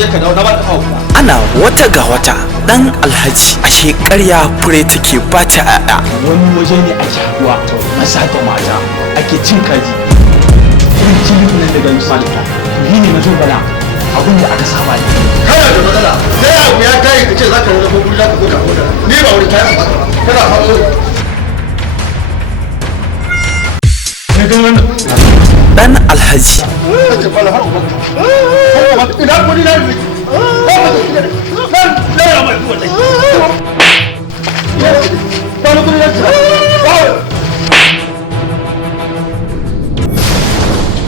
je ka dawo na ba ta kawo. Ana wata ga wata dan alhaji ashe ƙarya fure take ba ta ƴaƴa. Wani waje ne a shaguwa maza da mata ake cin kaji. Irin cilin nan daga misali ni ne na zo bala abin da aka saba ne. Kana da matsala sai abu ya kai ka ce za ka rarraba guri za ka zo ka hoda ni ba wani kayan ba kana hawo. Dan alhaji idan kudi na ne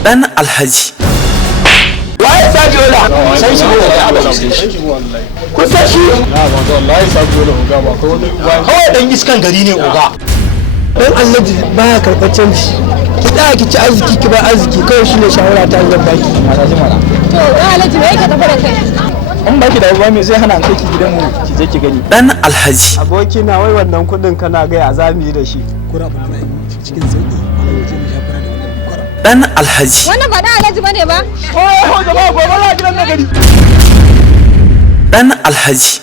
dan alhaji Waye Saji Ola? Sai shi ne kun san shi? na ba wallahi sabu da uga ba ko wani Kawai dan iskan gari ne oga. dan annabi baya karɓar canji ki tsaya ki ci arziki ki bar arziki kawai shine shawara ta zan baki Mata ji mana. To, Alhaji me yake tafi da kai? In baki da uba me zai hana kai ki gidan mu ki je ki gani. dan alhaji aboki na wai wannan kudin kana ga ya zami da shi kura ba na cikin sauki a waje mu shafara da wannan kura dan alhaji Wannan ba da Alhaji bane ba? Oh jama'a gobe za gidan na gari. dan alhaji